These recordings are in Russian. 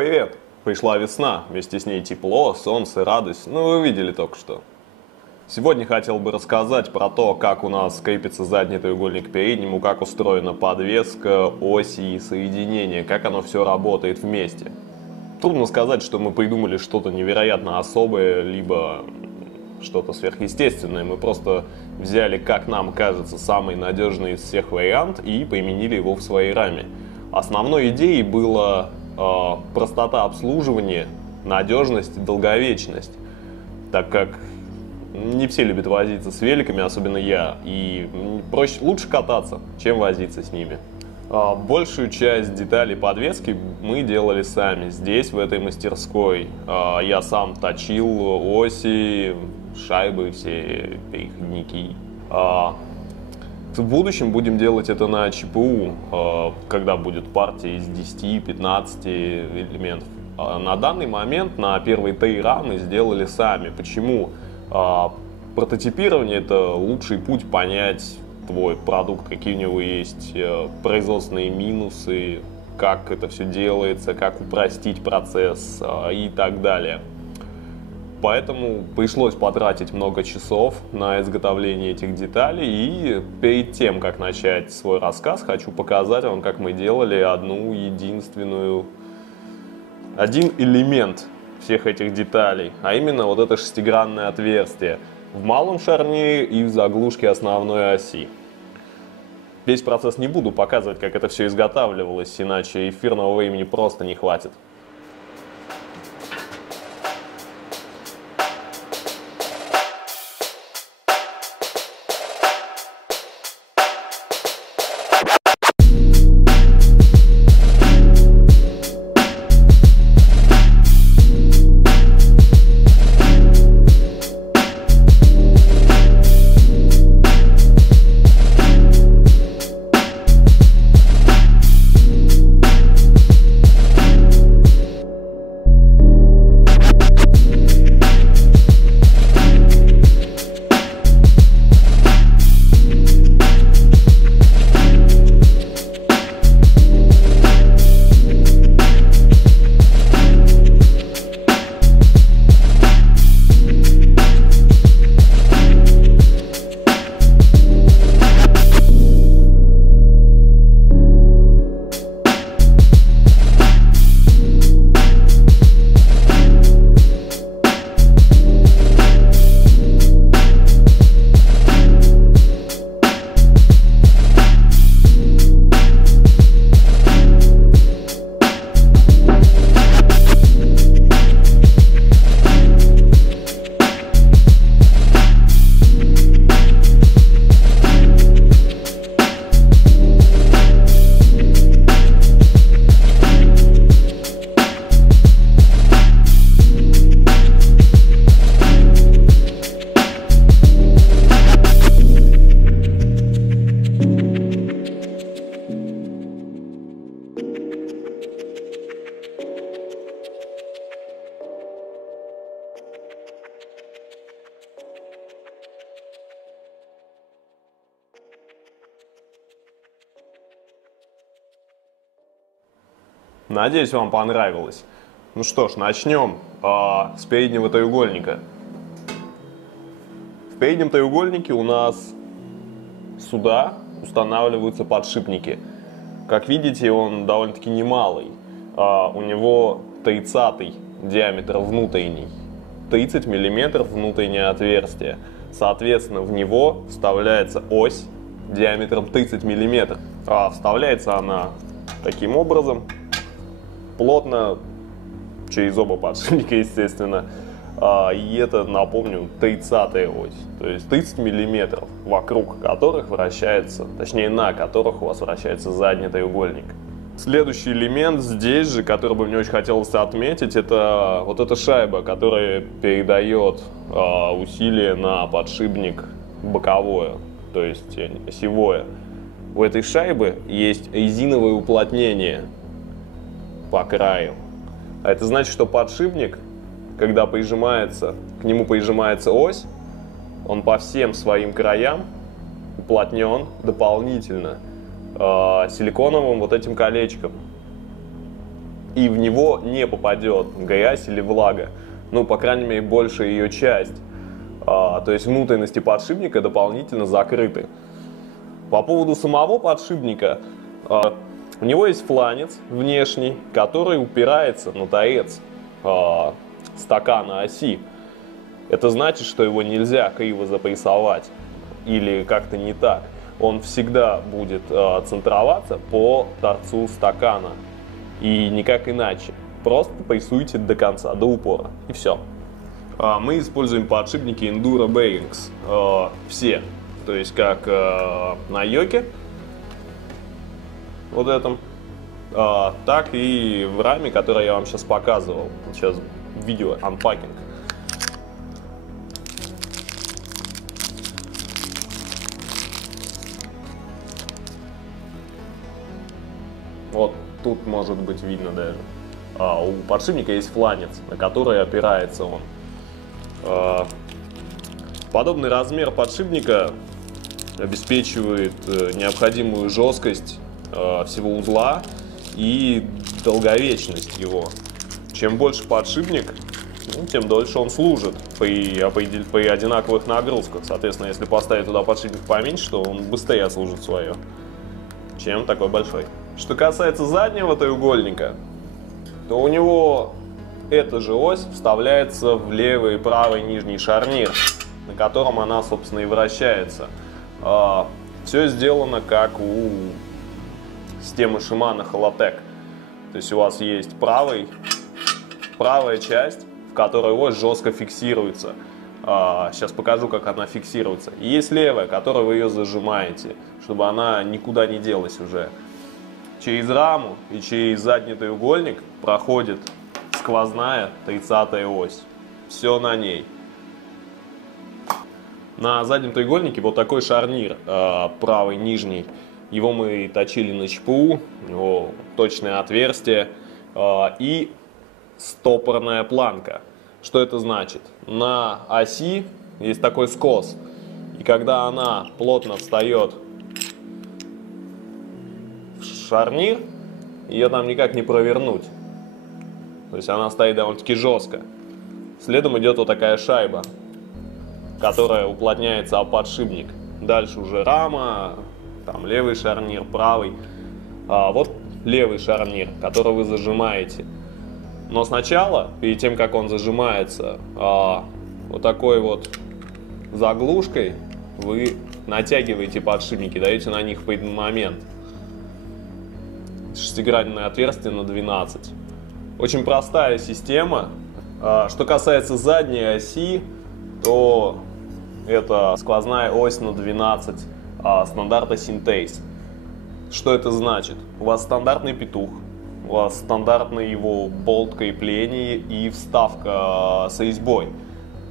привет! Пришла весна, вместе с ней тепло, солнце, радость, вы видели только что. Сегодня хотел бы рассказать про то, как у нас крепится задний треугольник к переднему, как устроена подвеска, оси и соединения, как оно все работает вместе. Трудно сказать, что мы придумали что-то невероятно особое, либо что-то сверхъестественное. Мы просто взяли, как нам кажется, самый надежный из всех вариант и применили его в своей раме. Основной идеей была простота обслуживания, надежность, долговечность, так как не все любят возиться с великами, особенно я, и лучше кататься, чем возиться с ними. Большую часть деталей подвески мы делали сами, здесь, в этой мастерской. Я сам точил оси, шайбы, все переходники. В будущем будем делать это на ЧПУ, когда будет партия из 10-15 элементов. На данный момент на первые 3 рамы сделали сами. Почему? Прототипирование – это лучший путь понять твой продукт, какие у него есть производственные минусы, как это все делается, как упростить процесс и так далее. Поэтому пришлось потратить много часов на изготовление этих деталей, и перед тем, как начать свой рассказ, хочу показать вам, как мы делали один элемент всех этих деталей, а именно вот это шестигранное отверстие в малом шарнире и в заглушке основной оси. Весь процесс не буду показывать, как это все изготавливалось, иначе эфирного времени просто не хватит. Надеюсь, вам понравилось. Ну что ж, начнем с переднего треугольника. В переднем треугольнике у нас сюда устанавливаются подшипники. Как видите, он довольно-таки немалый. У него 30 диаметр внутренний, 30 мм внутреннее отверстие. Соответственно, в него вставляется ось диаметром 30 мм. Вставляется она таким образом. Плотно, через оба подшипника, естественно. И это, напомню, 30-я ось. То есть 30 мм, вокруг которых вращается, точнее на которых у вас вращается задний треугольник. Следующий элемент здесь же, который бы мне очень хотелось отметить, это вот эта шайба, которая передает усилие на подшипник боковое, то есть осевое. У этой шайбы есть резиновое уплотнение по краю. А это значит, что подшипник, когда прижимается, к нему прижимается ось, он по всем своим краям уплотнен дополнительно силиконовым вот этим колечком. и в него не попадет грязь или влага. Ну, по крайней мере, большая ее часть. То есть внутренности подшипника дополнительно закрыты. По поводу самого подшипника, у него есть фланец внешний, который упирается на торец стакана оси. Это значит, что его нельзя криво запрессовать или как-то не так. Он всегда будет центроваться по торцу стакана и никак иначе. Просто прессуйте до конца, до упора, и все. Мы используем подшипники Enduro Bearings, все, то есть как на Йоке, вот этом, так и в раме, который я вам сейчас показывал. Сейчас видео анпакинг. Вот тут может быть видно даже. У подшипника есть фланец, на который опирается он. Подобный размер подшипника обеспечивает необходимую жесткость всего узла и долговечность его. Чем больше подшипник, тем дольше он служит при одинаковых нагрузках. Соответственно, если поставить туда подшипник поменьше, то он быстрее служит свое, чем такой большой. Что касается заднего треугольника, то у него эта же ось вставляется в левый и правый нижний шарнир, на котором она, собственно, и вращается. Все сделано как у системы Shimano Halotech. То есть у вас есть правая часть, в которой ось жестко фиксируется. Сейчас покажу, как она фиксируется. И есть левая, которой вы ее зажимаете, чтобы она никуда не делась уже. Через раму и через задний треугольник проходит сквозная 30-я ось. Все на ней. На заднем треугольнике вот такой шарнир, правый нижний. Его мы точили на ЧПУ, у него точное отверстие и стопорная планка. Что это значит? На оси есть такой скос, и когда она плотно встает в шарнир, ее там никак не провернуть. То есть она стоит довольно-таки жестко. Следом идет вот такая шайба, которая уплотняется об подшипник. Дальше уже рама, там левый шарнир, правый. Вот левый шарнир, который вы зажимаете. Но сначала, перед тем как он зажимается, вот такой вот заглушкой вы натягиваете подшипники, даете на них момент. Шестигранное отверстие на 12. Очень простая система. Что касается задней оси, то это сквозная ось на 12 стандарта Synthase. Что это значит? У вас стандартный петух, у вас стандартный его болт крепление и вставка с резьбой.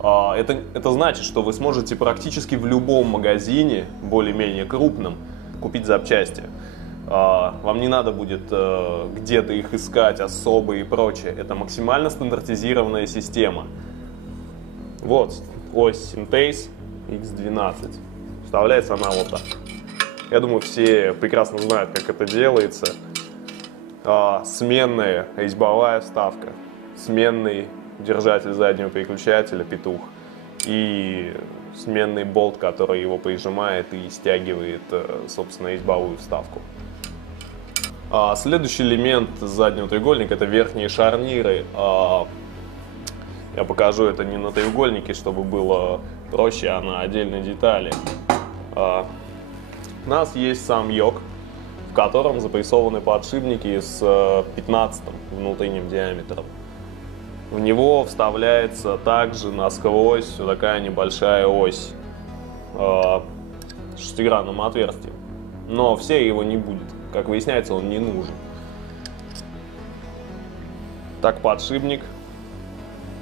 Это значит, что вы сможете практически в любом магазине, более-менее крупном, купить запчасти. Вам не надо будет где-то их искать особо и прочее. Это максимально стандартизированная система. Вот ось Synthase X12. Вставляется она вот так. Я думаю, все прекрасно знают, как это делается. Сменная резьбовая вставка, сменный держатель заднего переключателя, петух, и сменный болт, который его прижимает и стягивает, собственно, резьбовую вставку. Следующий элемент заднего треугольника — это верхние шарниры. Я покажу это не на треугольнике, чтобы было проще, а на отдельной детали. У нас есть сам йок, в котором запрессованы подшипники с 15 внутренним диаметром. В него вставляется также насквозь вот такая небольшая ось с шестигранным отверстием. Но все его не будет. Как выясняется, он не нужен. Так подшипник.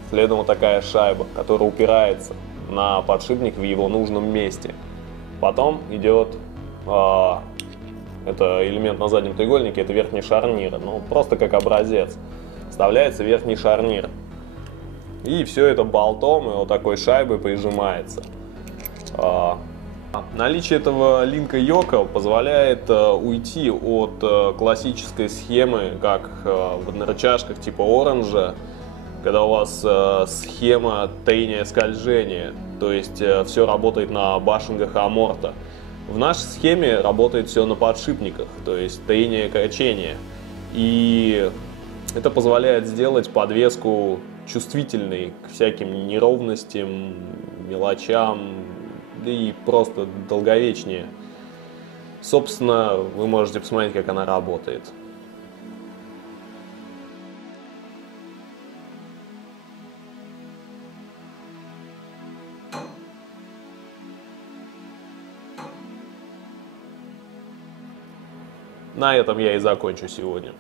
Следом вот такая шайба, которая упирается на подшипник в его нужном месте. Потом идет, это элемент на заднем треугольнике, это верхний шарнир. Ну, просто как образец. Вставляется верхний шарнир. И все это болтом и вот такой шайбой прижимается. Наличие этого линка Йоко позволяет уйти от классической схемы, как в однорычажках типа Оранжа, когда у вас схема трения-скольжения, то есть все работает на башингах аморта. В нашей схеме работает все на подшипниках, то есть трение-качение. И это позволяет сделать подвеску чувствительной к всяким неровностям, мелочам, да и просто долговечнее. Собственно, вы можете посмотреть, как она работает. На этом я и закончу сегодня.